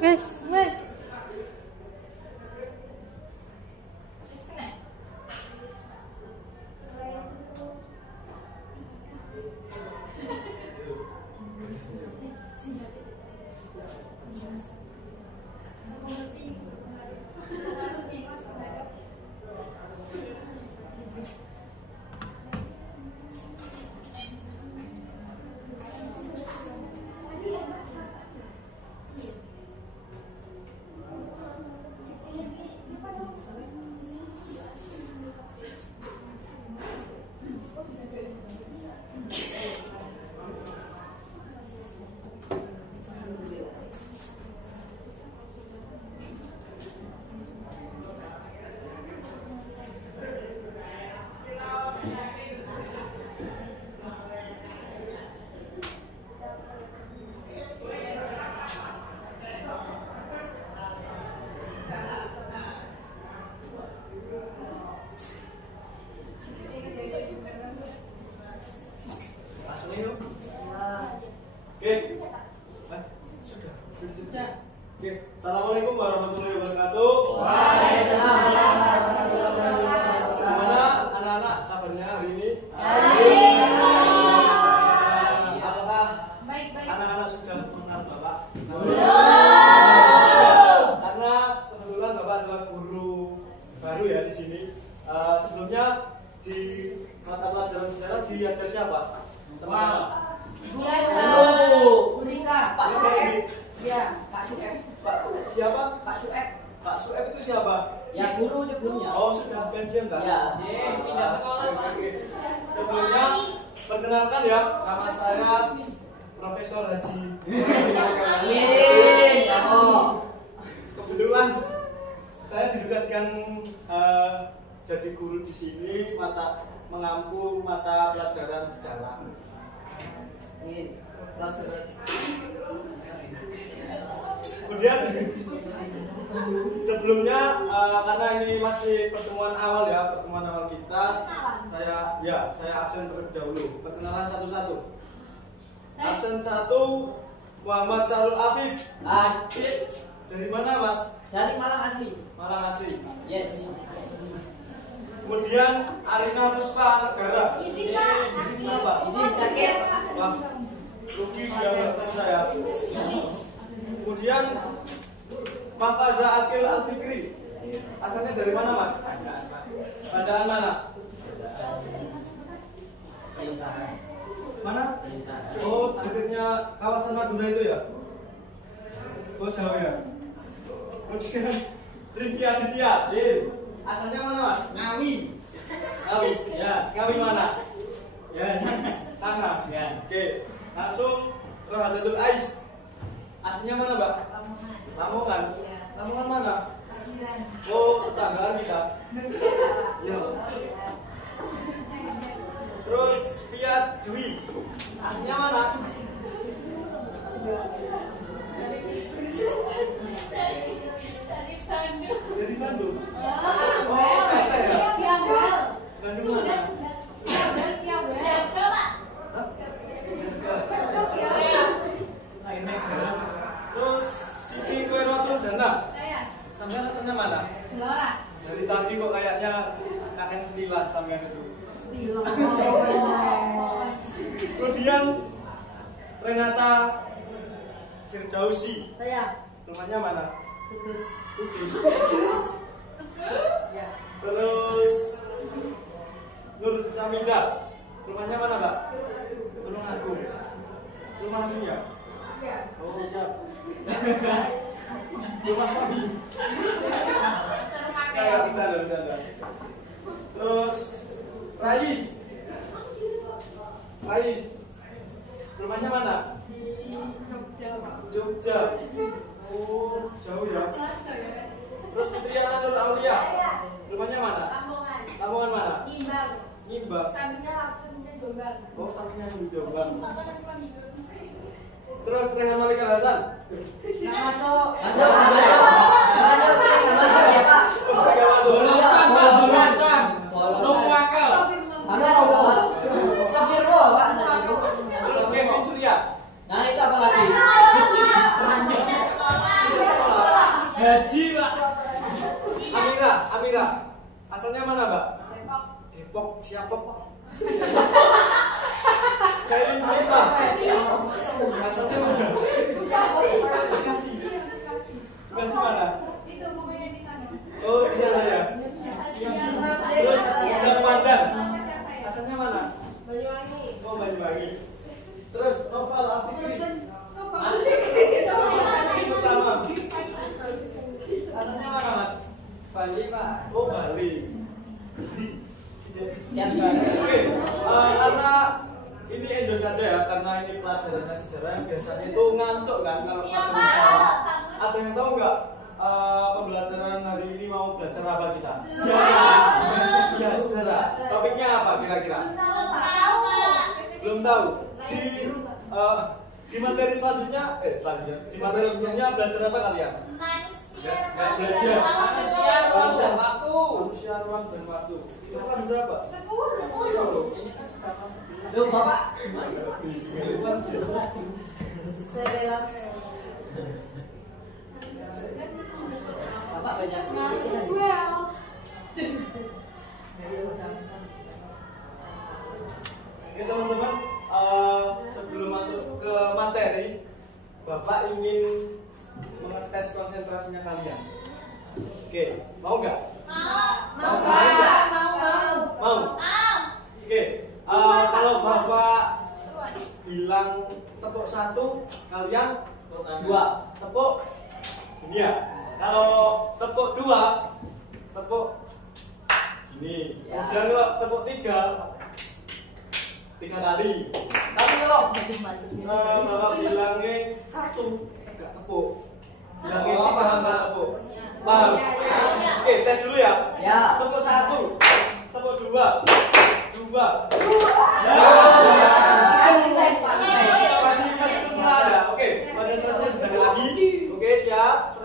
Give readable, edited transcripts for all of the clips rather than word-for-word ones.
Wes, wes. Assalamualaikum warahmatullahi wabarakatuh. Waalaikumsalam warahmatullahi wabarakatuh. Gimana anak-anak kabarnya hari ini? Apakah Baik-baik. anak-anak sudah mengenal Bapak? Belum. Karena kebetulan Bapak adalah guru baru ya di sini. Sebelumnya di mata pelajaran sejarah diajar siapa? Teman-teman. Pak Sueb. Ya, Pak Sueb. Pak siapa? Pak Sueb. Pak Sueb itu siapa? Ya, guru sebelumnya. Oh, sudah pensiun kan? Ya. Pindah sekolah. Oke. Sebelumnya perkenalkan ya, nama saya Profesor Haji. Kebetulan saya ditugaskan jadi guru di sini mengampu mata pelajaran sejarah. Ini pelajaran. Kemudian sebelumnya karena ini masih pertemuan awal kita, saya absen terlebih dahulu. Perkenalan satu-satu. Absen 1 Muhammad Charul Afif. Dari mana Mas? Dari Malang asli. Malang asli. Yes. Kemudian Arina Puspa Negara. Izin Pak. Izin apa? Izin jaket. Wah, rugi dia menurut saya. Kemudian Mafaza Akil Al-Fikri. Asalnya dari mana Mas? Pandaan mana? Mana? Oh, dekatnya kawasan Madura itu ya? Oh, jauh ya? Kemudian Rifki Aditya. Asalnya mana Mas? Ngawi. Ngawi? Ya. Ngawi mana? Ya, sana. Sana? Ya. Oke, langsung Rohadatul Ais. Aslinya mana Mbak? Lamongan. Lamongan mana? Oh, tetanggaan kita. Ya. Terus Fiat Dwi. Aslinya mana? Dari Bandung. Oh, kata ya? Bandung mana? Terus Siti Koirotun Jana. Sampai asalnya mana? Dari tadi kok kayaknya kakek sentilan sampean itu. Kemudian Renata Firdausi. Saya. Rumahnya mana? Kudus. Kudus. Ya. Terus Nur Saminda. Rumahnya mana, Mbak? Tulungagung. Rumah asli ya? Iya. Oh, siap. Rumah kami. Kayak bercanda. Terus Rais. Rumahnya mana? Di Jogja, Pak. Jogja. Oh, jauh ya. Terus Fitriana Nur Aulia. Rumahnya mana? Lamongan mana? Nyimbang. Oh, sampingnya di Jombang. Terus Rehan Malika Hasan. Masuk ya, Pak. Bolosan. Terus Kevin Surya. Nah, itu apa lagi? pembelajaran sejarah yang biasanya itu ngantuk kan kalau Iya, pelajaran Pak. sejarah. Ada yang tahu nggak pembelajaran hari ini mau belajar apa kita? Sejarah. Iya, sejarah. Topiknya apa kira-kira? Belum tahu. Di materi selanjutnya, di materi sebelumnya belajar apa kalian? Belajar manusia, ruang dan waktu. Itu kelas berapa? 10. Loh, Bapak. 11. Bapak banyak. Oke teman-teman, sebelum masuk ke materi, Bapak ingin mengetes konsentrasinya kalian. Oke, mau nggak? Mau. Oke, kalau Bapak bilang tepuk 1, kalian tepuk 2. Tepuk ini ya. Kalau tepuk 2, tepuk ini. Kemudian kalau tepuk 3 kali. Tapi kalau Bapak bilangnya 1, enggak tepuk. Bilangnya 3 enggak tepuk. Paham? Oke, tes dulu ya. Ya. Tepuk 1, tepuk 2. Masih belum ada. Oke, konsentrasinya jangan lagi. Oke, siap.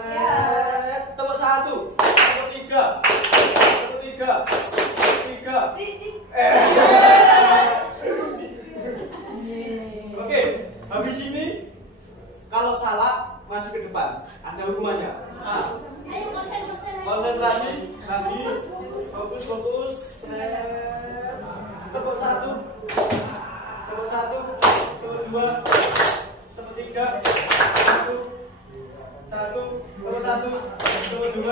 Tepuk 1, tepuk 3. Oke, habis ini kalau salah maju ke depan, ada hukumannya. Konsentrasi lagi, fokus. Tepuk 1, tepuk 2, tepuk 3, 1, tepuk 1, tepuk 2.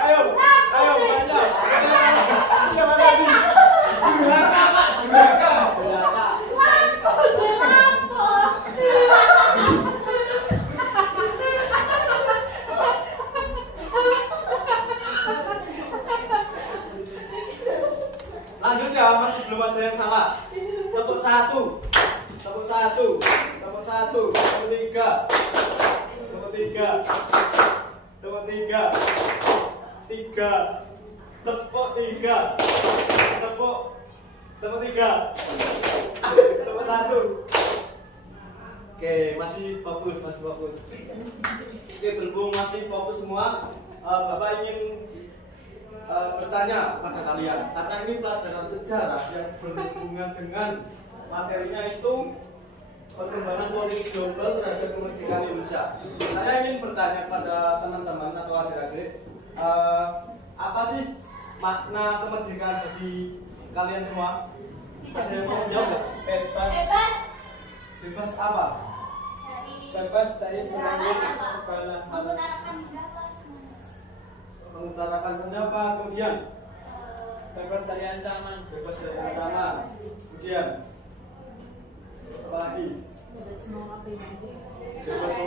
Ayo, banyak. Siapa lagi? Lanjut ya, masih belum ada yang salah. Tepuk 1, tepuk 3, tepuk 3, tepuk 3, tepuk 1. Oke, masih fokus. Oke, berhubung masih fokus semua, Bapak ingin bertanya pada kalian, karena ini pelajaran sejarah yang berhubungan dengan materinya itu perkembangan politik global terhadap kemerdekaan Indonesia. Saya ingin bertanya pada teman-teman atau adik-adik, apa sih makna kemerdekaan bagi kalian semua? Ada yang mau menjawab nggak? Bebas apa? Bebas dari segala Mengutarakan pendapat, kemudian bebas dari ancaman. Kemudian apa lagi? Bebas mau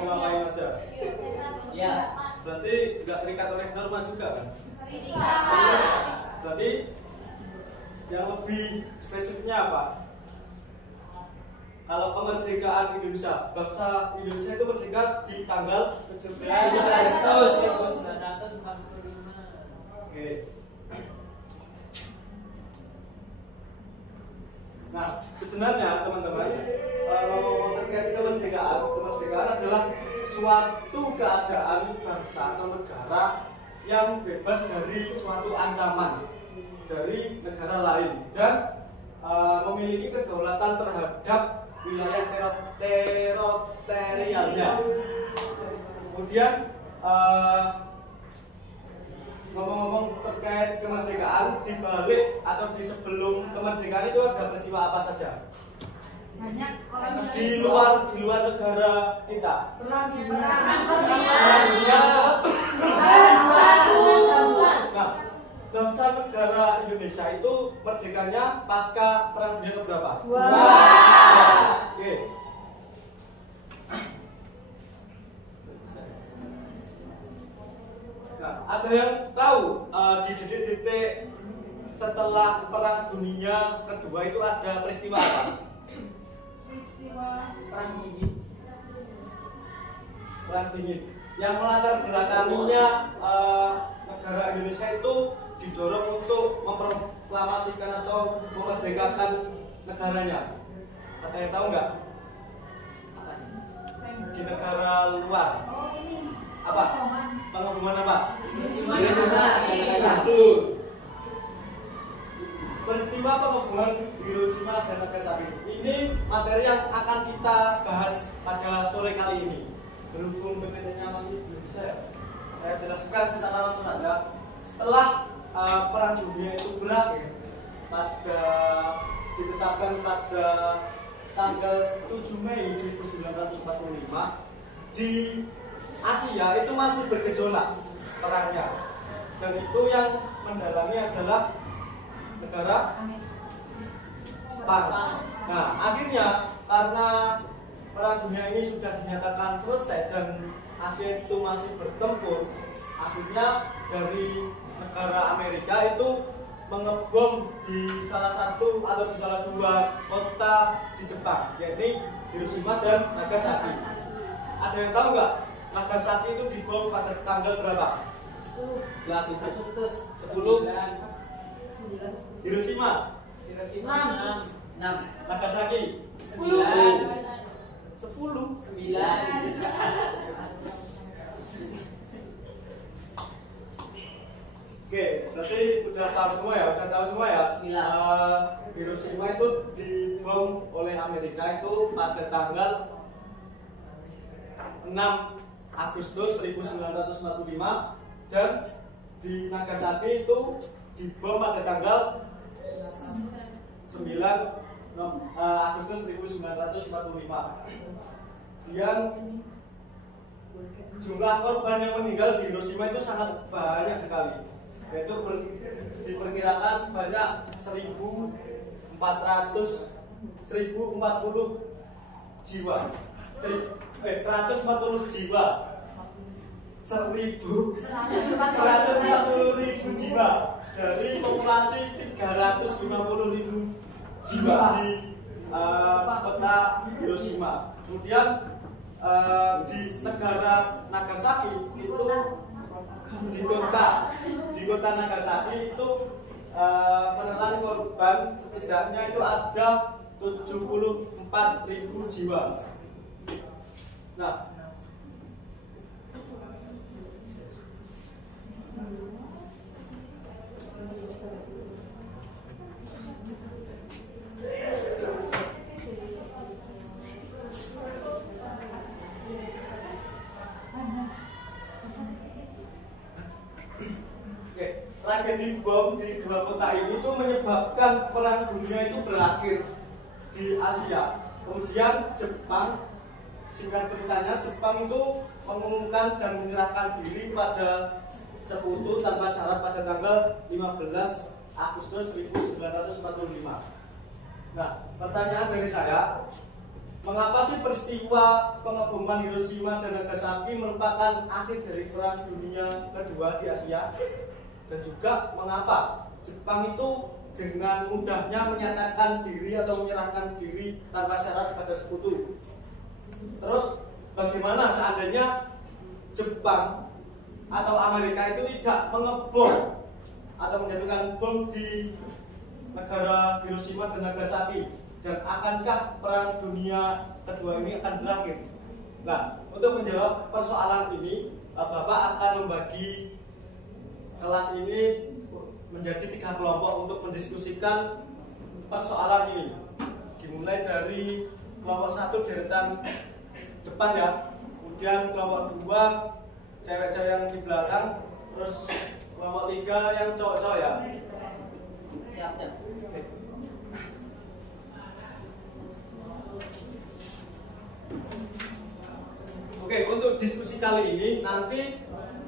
ngapain aja. Ya. Berarti tidak terikat oleh norma juga kan? Berarti yang lebih spesifiknya apa? Kalau kemerdekaan Indonesia, bangsa Indonesia itu merdeka di tanggal 17 Agustus 1945. Oke. Nah, sebenarnya teman-teman, kalau terkait kemerdekaan adalah suatu keadaan bangsa atau negara yang bebas dari suatu ancaman dari negara lain dan memiliki kedaulatan terhadap wilayah teritorialnya. Kemudian ngomong-ngomong terkait kemerdekaan, di balik atau di sebelum kemerdekaan itu ada peristiwa apa saja? Banyak. Di luar negara kita. Nah, bangsa negara Indonesia itu merdekanya pasca Perang Dunia keberapa? Oke. Nah, ada yang tahu di detik-detik setelah Perang Dunia Kedua itu ada peristiwa apa? perang dingin. Yang melatar belakanginya negara Indonesia itu didorong untuk memproklamasikan atau memerdekakan negaranya. Ada yang tahu nggak? Di negara luar. Apa? Pengeboman apa? Peristiwa pengeboman Hiroshima dan Nagasaki. Ini materi yang akan kita bahas pada sore kali ini. Berhubung PPT-nya masih belum bisa ya, saya jelaskan secara langsung aja. Setelah Perang Dunia itu berakhir ditetapkan pada tanggal 7 Mei 1945, di Asia itu masih bergejolak perangnya, dan itu yang mendalangi adalah negara Jepang. Nah, akhirnya karena Perang Dunia ini sudah dinyatakan selesai dan Asia itu masih bertempur, akhirnya dari negara Amerika itu mengebom di salah satu atau di salah dua kota di Jepang, yakni Hiroshima dan Nagasaki. Ada yang tahu nggak Nagasaki itu dibom pada tanggal berapa? 10 Agustus. 10. Hiroshima. 6. Nagasaki. 9. 10. Oke, berarti udah tahu semua ya, Hiroshima itu dibom oleh Amerika itu pada tanggal 6 Agustus 1945, dan di Nagasaki itu dibom pada tanggal 9 Agustus 1945. Dan jumlah korban yang meninggal di Hiroshima itu sangat banyak sekali, yaitu diperkirakan sebanyak 1.040 jiwa. 140 jiwa. 140.000 jiwa dari populasi 350.000 jiwa di kota Hiroshima. Kemudian di negara Nagasaki itu di kota Nagasaki itu menelan korban setidaknya itu ada 74.000 jiwa. Nah, tragedi bom di dua kota ini itu menyebabkan Perang Dunia itu berakhir di Asia. Kemudian Jepang, singkat ceritanya, Jepang itu mengumumkan dan menyerahkan diri pada sekutu tanpa syarat pada tanggal 15 Agustus 1945. Nah, pertanyaan dari saya, mengapa sih peristiwa pengeboman Hiroshima dan Nagasaki merupakan akhir dari Perang Dunia Kedua di Asia? Dan juga mengapa Jepang itu dengan mudahnya menyatakan diri atau menyerahkan diri tanpa syarat pada sekutu? Terus bagaimana seandainya Jepang atau Amerika itu tidak mengebom atau menjatuhkan bom di negara Hiroshima dan Nagasaki? Dan akankah Perang Dunia Kedua ini akan berakhir? Nah, untuk menjawab persoalan ini, Bapak akan membagi kelas ini menjadi 3 kelompok untuk mendiskusikan persoalan ini. Dimulai dari kelompok 1 deretan depan ya, kemudian kelompok 2 cewek-cewek yang di belakang, terus kelompok 3 yang cowok-cowok ya. Siap. Oke, untuk diskusi kali ini nanti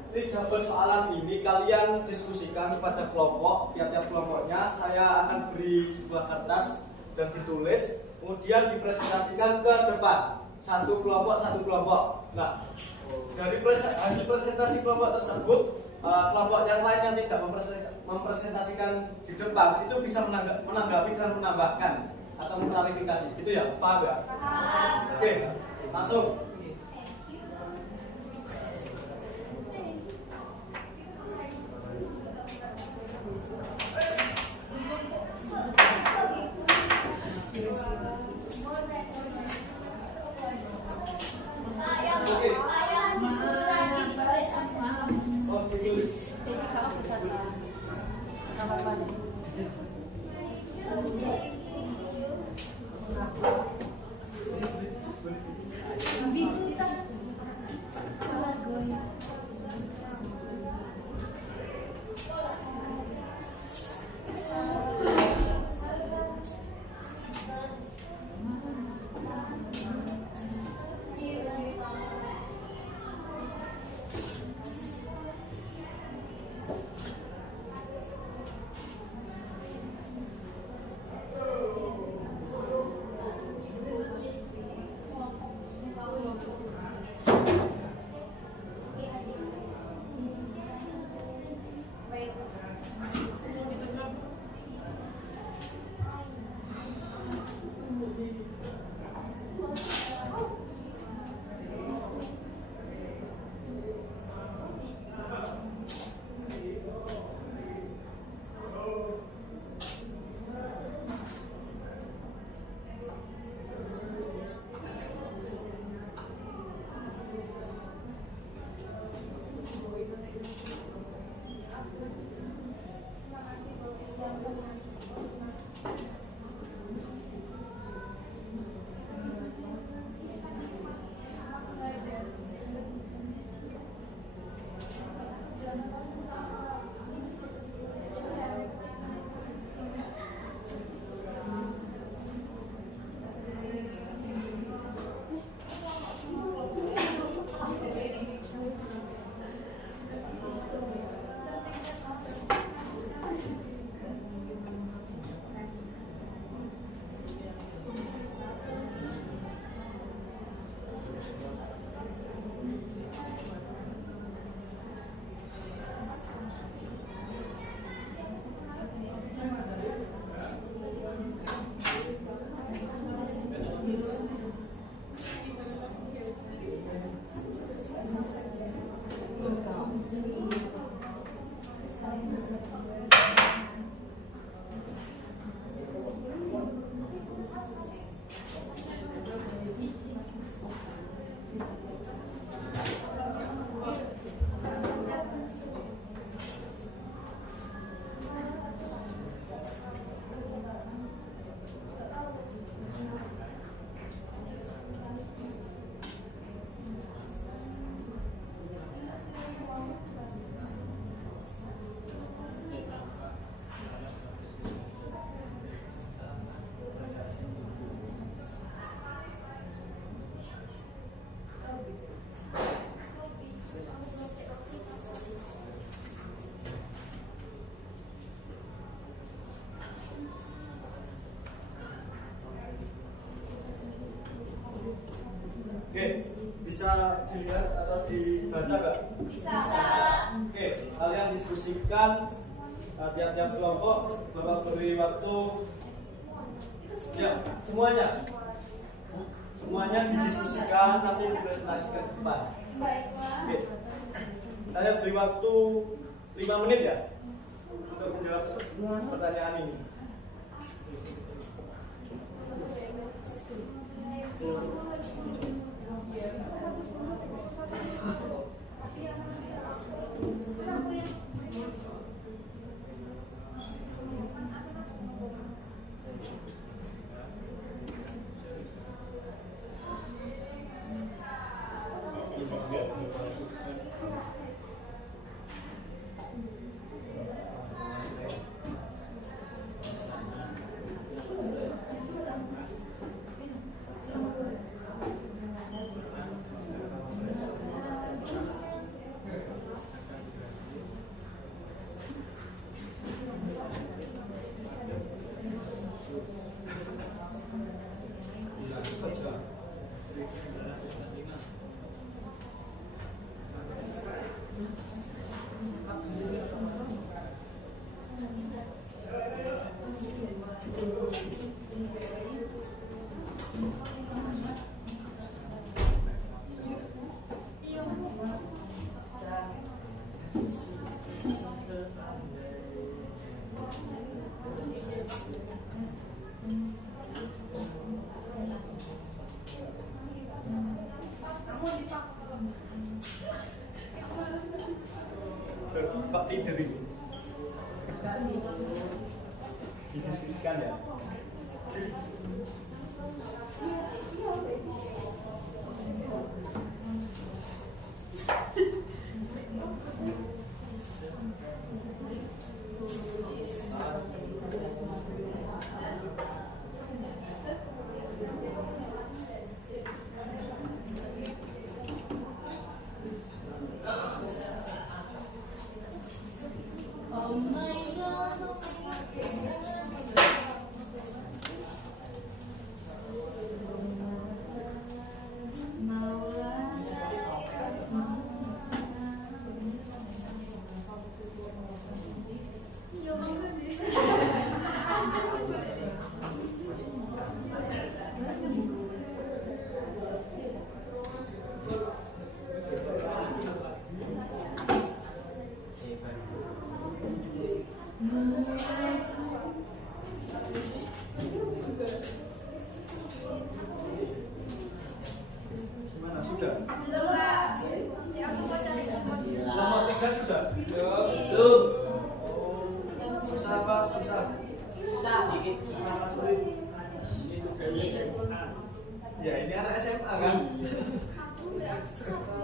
3 persoalan ini kalian diskusikan pada kelompok. Tiap-tiap kelompoknya saya akan beri sebuah kertas dan ditulis, kemudian dipresentasikan ke depan. Satu kelompok. Nah, dari hasil presentasi kelompok tersebut, kelompok yang lain yang tidak mempresentasikan di depan itu bisa menanggapi dan menambahkan atau mengklarifikasi. Itu ya, paham ya? Oke, langsung. Oke, bisa dilihat atau dibaca nggak? Bisa. Oke, kalian diskusikan tiap-tiap kelompok. Bapak beri waktu. Ya, semuanya didiskusikan, nanti dipresentasikan ke depan. Oke, saya beri waktu 5 menit ya untuk menjawab pertanyaan ini. Kok tidur ini? Didiskusikan ya. Gimana, sudah? Nomor 3 sudah? Belum. Susah apa? Susah? Susah dikit. Susah apa sulit? Ya ini anak SMA kan?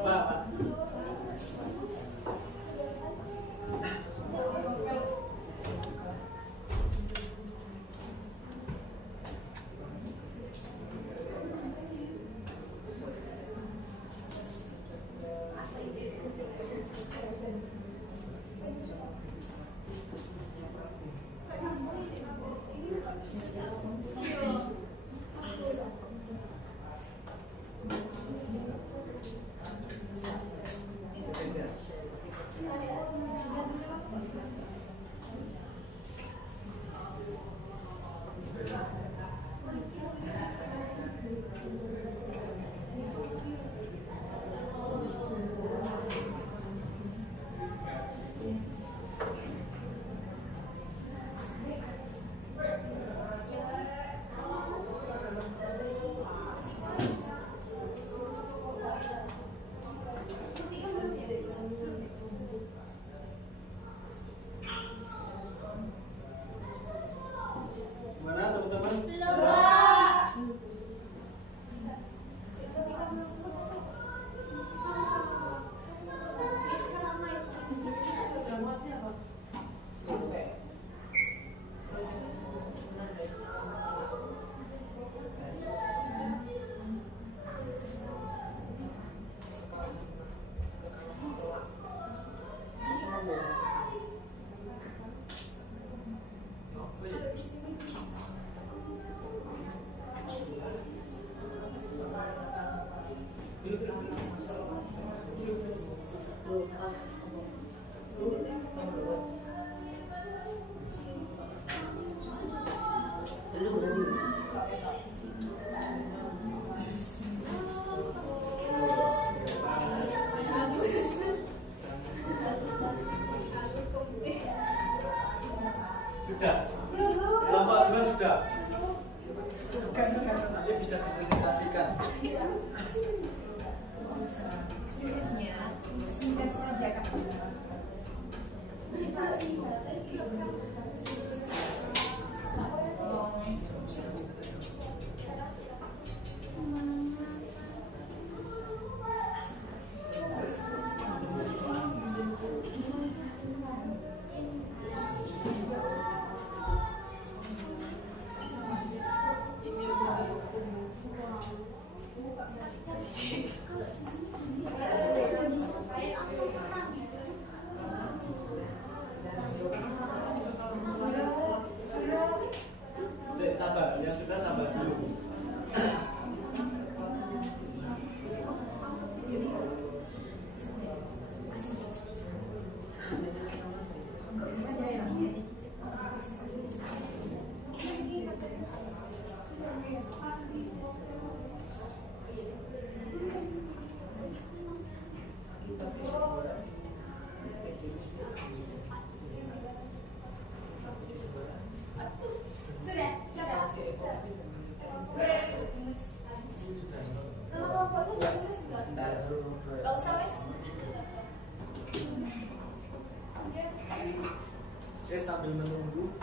Pak. Singkat saja Kak. Sabar, yang sudah sabar dulu. Gak usah wes. Oke, sambil menunggu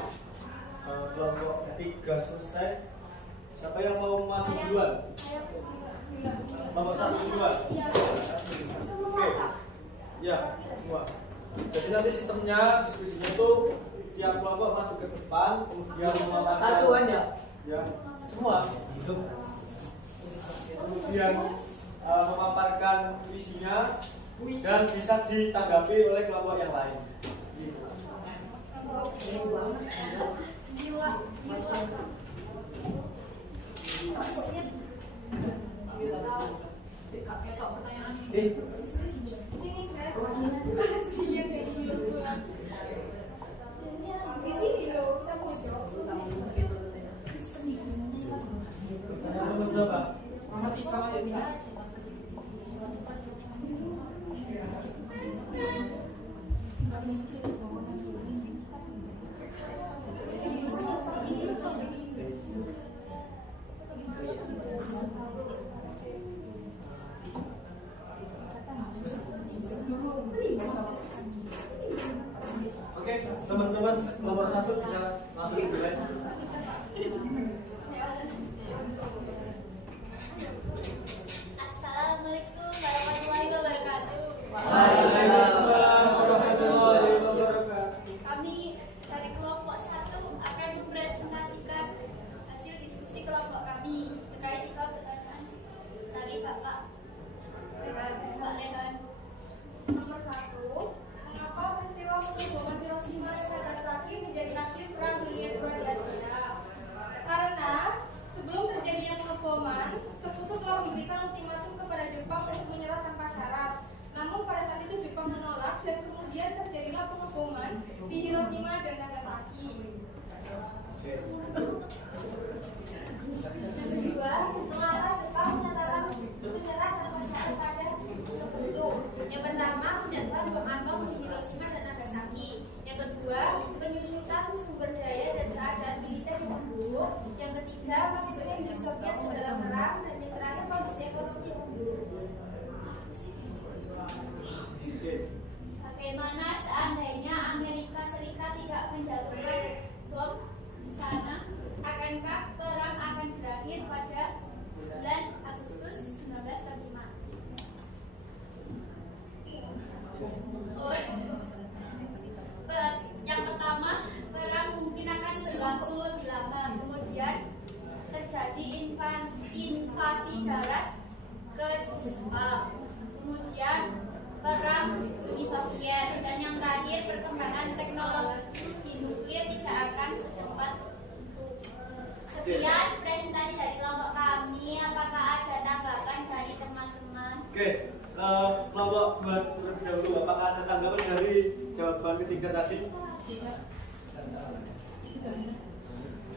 kelompok ketiga selesai, siapa yang mau maju duluan? Kelompok satu duluan. Oke, ya, semua. Jadi nanti sistemnya, diskusinya tuh tiap kelompok masuk ke depan, kemudian memaparkan. Satu aja. Ya, semua. Kemudian memaparkan isinya dan bisa ditanggapi oleh kelompok yang lain. Oke, teman-teman nomor satu bisa masuk ke bulan. Assalamualaikum warahmatullahi wabarakatuh. Waalaikumsalam warahmatullahi wabarakatuh. Kami dari kelompok 1 akan mempresentasikan hasil diskusi kelompok kami terkait 3 pertanyaan dari Bapak Rehan. Nomor 1, mengapa peristiwa pengeboman Hiroshima dan Nagasaki menjadi aksi perang dunia II di Asia? Karena sebelum terjadinya pengeboman, Sekutu telah memberikan ultimatum kepada Jepang untuk menyerah tanpa syarat. Namun pada saat itu Jepang menolak dan kemudian terjadilah pengeboman di Hiroshima dan Nagasaki. Yang kedua, mengapa Jepang menyerah tanpa syarat pada Sekutu? Yang pertama, menjatuhkan bom atom di Hiroshima dan Nagasaki. Yang kedua, menyusulkan sumber daya dan keadaan militer yang buruk. Yang ketiga, masuknya Uni Soviet ke dalam perang. Dan yang terakhir, kondisi ekonomi yang memburuk. Bagaimana seandainya Amerika Serikat tidak menjatuhkan bom di sana? Akankah perang akan berakhir pada bulan Agustus 1945? Yang pertama, perang mungkin akan berlangsung lebih lama. Kemudian terjadi invasi darat ke Jepang. Kemudian perang Uni Soviet, dan yang terakhir perkembangan teknologi nuklir tidak akan secepat itu. Sekian presentasi dari kelompok kami. Apakah ada tanggapan dari teman-teman? Oke, kelompok buat terlebih dahulu, apakah ada tanggapan dari jawaban ketiga tadi?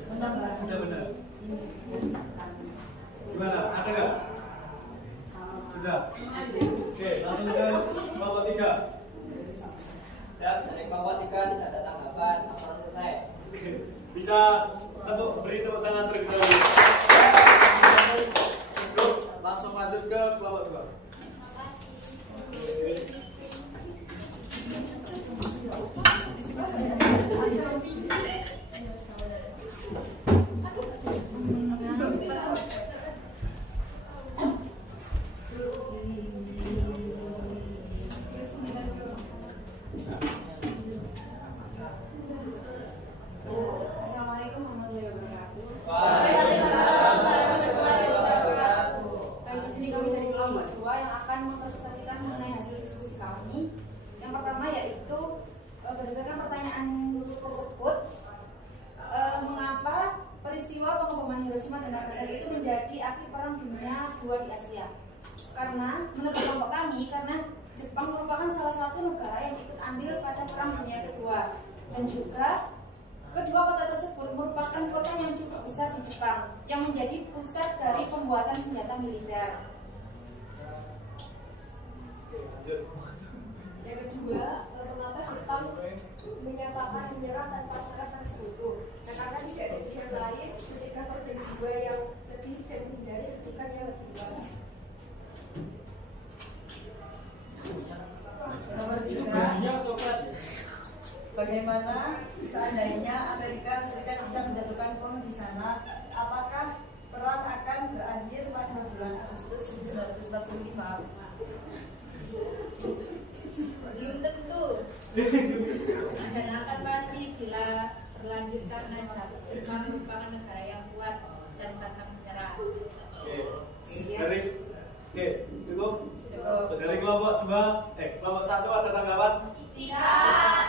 Sudah benar. Gimana? Ada nggak? Sudah. Oke, langsung ke kelompok 3. Ya, dari kelompok 3 tidak ada tanggapan. Laporan selesai. Oke, bisa beri tepuk tangan terlebih dahulu. lanjut ke kelompok 2. Assalamualaikum warahmatullahi wabarakatuh. Waalaikumsalam warahmatullahi wabarakatuh. Baik, di sini kami dari kelompok 2 yang akan mempresentasikan mengenai hasil diskusi kami. Yang pertama yaitu berdasarkan pertanyaan tersebut, mengapa peristiwa pengeboman Hiroshima dan Nagasaki itu menjadi akhir perang dunia II di Asia? Karena menurut kelompok kami, karena Jepang merupakan salah satu negara yang ikut andil pada perang dunia kedua, dan juga kedua kota tersebut merupakan kota yang cukup besar di Jepang, yang menjadi pusat dari pembuatan senjata militer. Yang kedua, mengapa Jepang menyatakan menyerah tanpa syarat dan sekutu? Nah, karena tidak ada pilihan lain mencegah korban jiwa yang sedih dan menghindari suntikan yang lebih luas. Nomor 3, bagaimana seandainya Amerika Serikat tidak menjatuhkan bom di sana, apakah perang akan berakhir pada bulan Agustus 1945? Belum tentu. Dan akan pasti bila berlanjut karena Jepang merupakan negara yang kuat dan pantang menyerah. Cukup. Dari kelompok 2, kelompok 1 ada tanggapan? Tidak.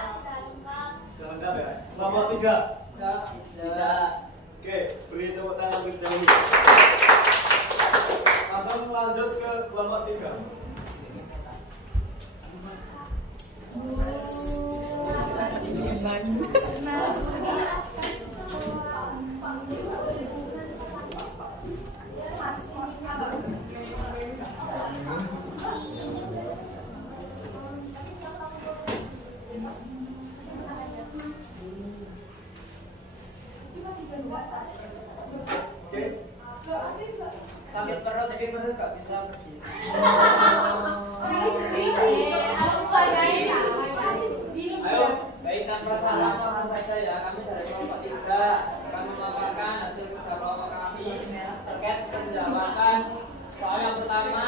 Jangan jawab ya. Kelompok 3. Tidak. Oke, beri tepuk tangan terlebih dahulu. Langsung lanjut ke kelompok 3. Oke. Sakit perut, tapi perut gak bisa pergi. Ayo, baik tanpa salah langsung saja ya. Kami dari kelompok 3 akan memaparkan hasil kerja kelompok kami terkait penjelasan soal yang pertama,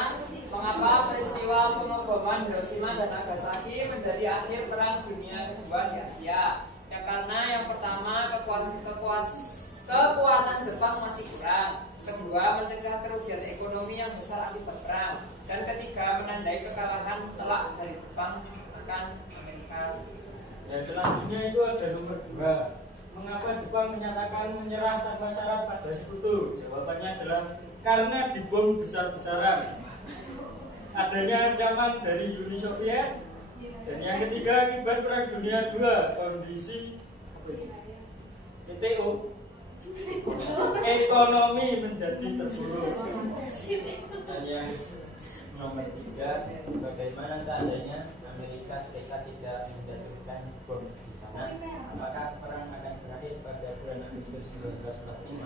mengapa peristiwa pengeboman Hiroshima dan Nagasaki menjadi akhir perang dunia kedua di Asia. Ya karena yang pertama kekuatan Jepang masih kurang. Kedua, mencegah kerugian ekonomi yang besar akibat perang. Dan ketiga, menandai kekalahan telak dari Jepang akan Amerika. Ya, selanjutnya itu ada nomor 2. Mengapa Jepang menyatakan menyerah tanpa syarat pada sekutu? Jawabannya adalah karena dibom besar-besaran. Adanya ancaman dari Uni Soviet. Dan yang ketiga, akibat perang dunia II, kondisi CTO, ekonomi menjadi terpuruk. Dan yang nomor 3, bagaimana seandainya Amerika Serikat tidak menjatuhkan bom di sana, apakah perang akan berakhir pada bulan Agustus 1945?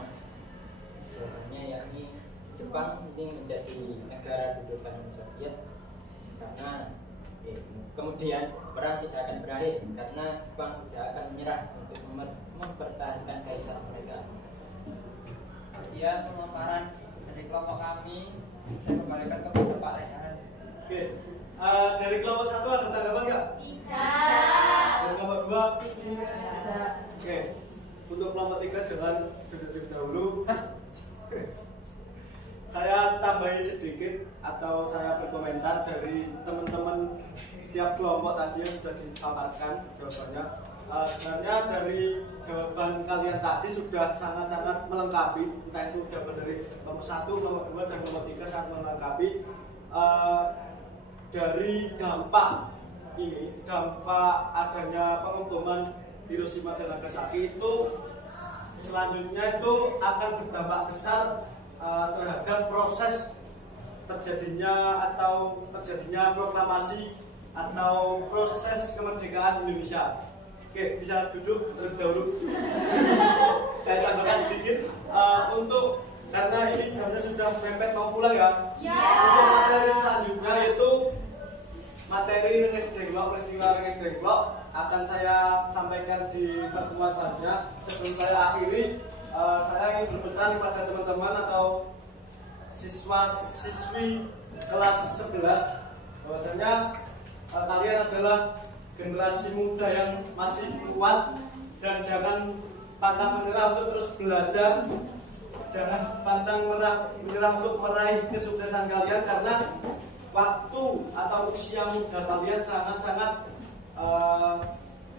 Jawabannya yakni Jepang ini menjadi negara dudukan Uni Soviet karena kemudian perang tidak akan berakhir karena Jepang tidak akan menyerah untuk mempertahankan kaisar mereka. Sekian pemaparan dari kelompok kami. Saya kembalikan kepada Pak Rehan. Oke. Dari kelompok 1 ada tanggapan nggak? Tidak. Dari kelompok 2? Tidak. Oke. Untuk kelompok 3 jangan duduk dahulu. Saya tambahin sedikit atau saya berkomentar dari teman-teman setiap kelompok tadi yang sudah dipaparkan jawabannya. Sebenarnya dari jawaban kalian tadi sudah sangat-sangat melengkapi, entah itu jawaban dari kelompok 1, kelompok 2, dan kelompok 3 sangat melengkapi. Dari dampak ini, dampak adanya pengeboman Hiroshima dan Nagasaki itu selanjutnya itu akan berdampak besar terhadap proses terjadinya proklamasi atau proses kemerdekaan Indonesia. Oke, bisa duduk terlebih dahulu. Saya tambahkan sedikit untuk karena ini jamnya sudah mepet mau pulang ya. Ya. Untuk materi selanjutnya yaitu materi Renges Dengklok, peristiwa Renges Dengklok akan saya sampaikan di pertemuan selanjutnya. Sebelum saya akhiri, saya ingin berpesan kepada teman-teman atau siswa-siswi kelas 11 bahwasanya kalian adalah generasi muda yang masih kuat dan jangan pantang menyerah untuk terus belajar, jangan pantang menyerah untuk meraih kesuksesan kalian karena waktu atau usia muda kalian sangat-sangat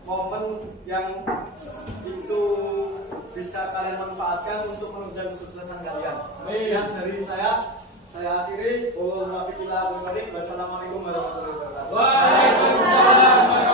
momen yang itu bisa kalian manfaatkan untuk menunjang kesuksesan kalian. Demikian dari saya akhiri. Wassalamualaikum warahmatullahi wabarakatuh. Waalaikumsalam.